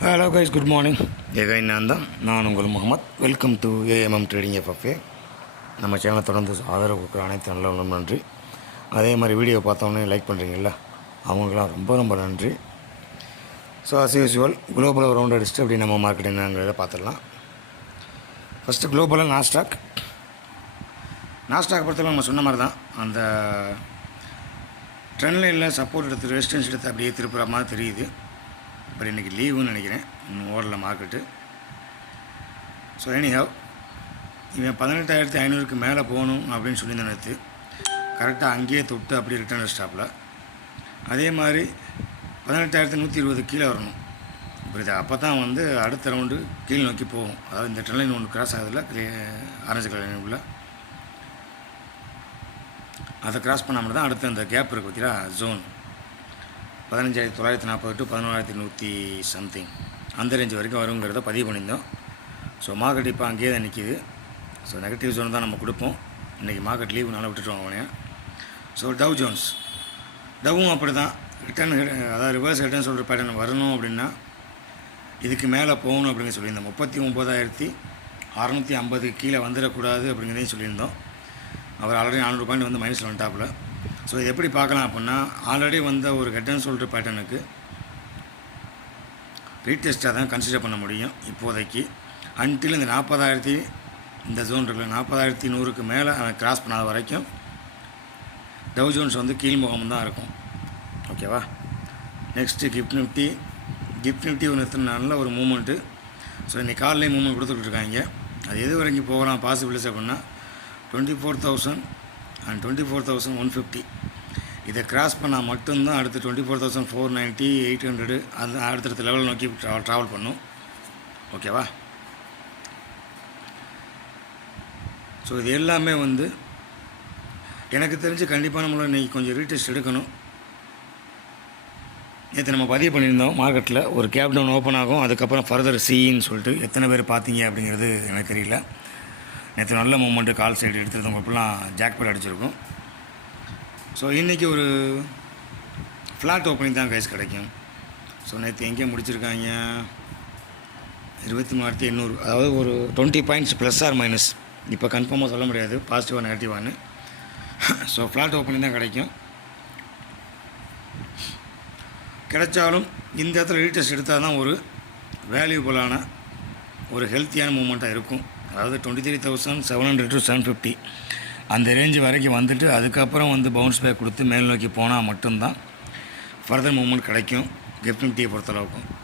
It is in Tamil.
ஹலோ கைஸ் குட் மார்னிங் ஏகாய் நான் தான். நான் உங்கள் Mohammed. Welcome to AMM trading FFA நம்ம சேனலை தொடர்ந்து ஆதரவு கொடுக்குற அனைத்து நல்லவங்களும் நன்றி. அதே மாதிரி வீடியோ பார்த்தோன்னே லைக் பண்ணுறீங்கல்ல அவங்களுக்குலாம் ரொம்ப ரொம்ப நன்றி. ஸோ அஸ் யூஸ்வல் குளோபலாக ரவுண்ட் அடிச்சுட்டு அப்படி நம்ம மார்க்கெட் என்னங்கிறத பார்த்துடலாம். ஃபஸ்ட்டு குளோபலாக நாஸ்டாக் நாஸ்டாக் பொறுத்தவரை நம்ம சொன்ன மாதிரி தான் அந்த ட்ரெண்ட் லைனில் சப்போர்ட் எடுத்து ரெசிஸ்டன்ஸ் எடுத்து அப்படியே திருப்புற மாதிரி தெரியுது. பட் இன்றைக்கி லீவுன்னு நினைக்கிறேன். இன்னும் ஓடல மார்க்கெட்டு ஸோ எனிஹவ் இவன் பதினெட்டாயிரத்தி ஐநூறுக்கு மேலே போகணும் அப்படின்னு சொல்லி நேற்று கரெக்டாக அங்கேயே தொட்டு அப்படியே ரிட்டர்ன் ஸ்டாப்பில் அதே மாதிரி பதினெட்டாயிரத்தி நூற்றி இருபது கீழே வரணும். புரியுதா? அப்போ தான் வந்து அடுத்த ரவுண்டு கீழ் நோக்கி போகும். அதாவது இந்த ட்ரெயின் ஒன்று கிராஸ் ஆகுதுல ஆரஞ்சு கலர் உள்ள. அதை கிராஸ் பண்ணாமல் தான் அடுத்த அந்த கேப் இருக்குது பார்த்தீங்களா ஜோன் பதினஞ்சாயிரத்தி தொள்ளாயிரத்தி நாற்பது டு பதினோராயிரத்தி நூற்றி சம்திங் அந்த ரேஞ்ச் வரைக்கும் வருங்கிறத பதிவு பண்ணியிருந்தோம் ஸோ மார்க்கெட் இப்போ அங்கேயே தான் நிற்கிது ஸோ நெகட்டிவ் ஜோன் தான் நம்ம கொடுப்போம். இன்றைக்கி மார்க்கெட் லீவு நல்லா விட்டுட்டு அவனே ஸோ டவ் ஜோன்ஸ் டவும் அப்படி தான் ரிட்டர்ன் அதாவது ரிவர்ஸ் ரிட்டர்ன் சொல்கிற பேட்டர்ன் வரணும் அப்படின்னா இதுக்கு மேலே போகணும் அப்படின்னு சொல்லியிருந்தோம். முப்பத்தி ஒம்பதாயிரத்தி அறநூற்றி ஐம்பது கீழே வந்துடக்கூடாது அப்படிங்கிறதையும் சொல்லியிருந்தோம். அவர் ஆல்ரெடி நானூறு பாயிண்ட் வந்து மைனஸில் வந்துட்டாப்புல. ஸோ இது எப்படி பார்க்கலாம் அப்படின்னா ஆல்ரெடி வந்த ஒரு கட்டன் சொல்கிற பேட்டர்னுக்கு ரீடெஸ்ட்டாக தான் கன்சிடர் பண்ண முடியும் இப்போதைக்கு. அன்டில் இந்த நாற்பதாயிரத்தி இந்த ஜோன் இருக்குல்ல நாற்பதாயிரத்தி நூறுக்கு மேலே அவன் கிராஸ் பண்ணாத வரைக்கும் டவு ஜோன்ஸ் வந்து கீழ்முகம் தான் இருக்கும். ஓகேவா next GIFT Nifty GIFT Nifty ஒன்று எத்தனை நல்ல ஒரு மூமெண்ட்டு ஸோ இன்றைக்கி காலையிலே மூமெண்ட் கொடுத்துட்ருக்காங்க அது எது வரைக்கும் போகலாம் பாசிபிலிட்டிஸ் அப்படின்னா twenty four thousand and twenty four thousand one fifty இதை கிராஸ் பண்ணால் மட்டும்தான் அடுத்து twenty four thousand four ninety eight hundred அந்த அடுத்தடுத்த லெவல் நோக்கி ட்ராவல் ட்ராவல் பண்ணும். ஓகேவா ஸோ இது எல்லாமே வந்து எனக்கு தெரிஞ்சு கண்டிப்பாக நம்மள இன்றைக்கி கொஞ்சம் ரீடெஸ்ட் எடுக்கணும். நேற்று நம்ம பதிவு பண்ணியிருந்தோம் மார்க்கெட்டில் ஒரு கேப் டவுன் ஓப்பன் ஆகும் அதுக்கப்புறம் ஃபர்தர் சீன்னு சொல்லிட்டு எத்தனை பேர் பார்த்தீங்க அப்படிங்கிறது எனக்கு தெரியல. நேற்று நல்ல மூமெண்ட்டு கால் சைடு எடுத்துருந்தவங்களுக்குலாம் ஜாக்பேட் அடிச்சிருக்கும். ஸோ இன்றைக்கி ஒரு ஃப்ளாட் ஓப்பனிங் தான் கைஸ் கிடைக்கும். ஸோ நேற்று எங்கேயும் முடிச்சிருக்காங்க? இருபத்தி மூணாயிரத்தி எண்ணூறு அதாவது ஒரு twenty points plus or minus இப்போ கன்ஃபார்மாக சொல்ல முடியாது பாசிட்டிவாக நெகட்டிவானு ஸோ ஃப்ளாட் ஓப்பனிங் தான் கிடைக்கும். கிடைச்சாலும் இந்த இடத்துல ரீடெஸ்ட் எடுத்தால் தான் ஒரு வேல்யூபுளான ஒரு ஹெல்த்தியான மூமெண்ட்டாக இருக்கும். அதாவது twenty three thousand seven hundred to seven fifty அந்த ரேஞ்சு வரைக்கும் வந்துட்டு அதுக்கப்புறம் வந்து பவுன்ஸ் பேக் கொடுத்து மேல் நோக்கி போனால் மட்டும்தான் ஃபர்தர் மூமெண்ட் கிடைக்கும். கிஃப்ட் நிஃப்டியை பொறுத்தளவுக்கும்.